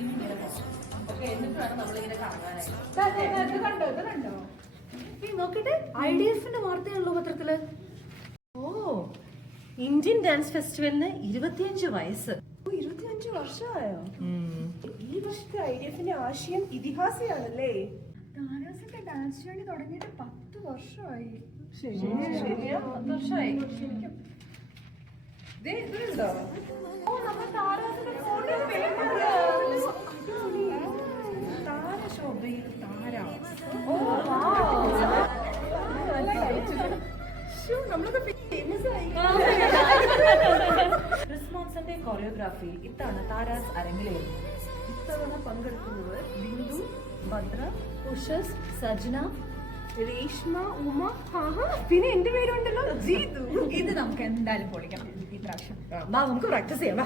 എന്നിട്ട് വേണം നമ്മളിങ്ങനെ കാണാനായിട്ട്. നോക്കിട്ടെ, IDF-ന്റെ വാർത്തയാണല്ലോ പത്രത്തില്. ഓ, ഇന്ത്യൻ ഡാൻസ് ഫെസ്റ്റിവലിന് 25 വയസ്സ്. 25 വർഷമായോ? ഈ വർഷത്തെ IDF-ന്റെ ആശയം ഇതിഹാസയാണല്ലേ. താരാസിന്റെ ഡാൻസ് ജേണി തുടങ്ങിയിട്ട് 10 വർഷമായി. ശരിയാ, 10 വർഷമായി. ഇതുണ്ടോ? ഓ, നമ്മുടെ താരാസിന്റെ ഫോട്ടോ താരശോഭയിൽ താര. ക്രിസ്മസിന്റെ കൊറിയോഗ്രാഫി ഇത്തവണ താരാസ് അരങ്ങിലേറുന്നു. ഇത്തവണ പങ്കെടുക്കുന്നത് ബിന്ദു, ഭദ്ര, ഉഷസ്, സജ്ന, രേഷ്മ, ഉമ, പിന്നെ എന്റെ പേരുണ്ടല്ലോ, ജീതു. ഇത് നമുക്ക് എന്തായാലും പൊളിക്കണം ഈ പ്രാവശ്യം. നമുക്ക് പ്രാക്ടീസ് ചെയ്യാം.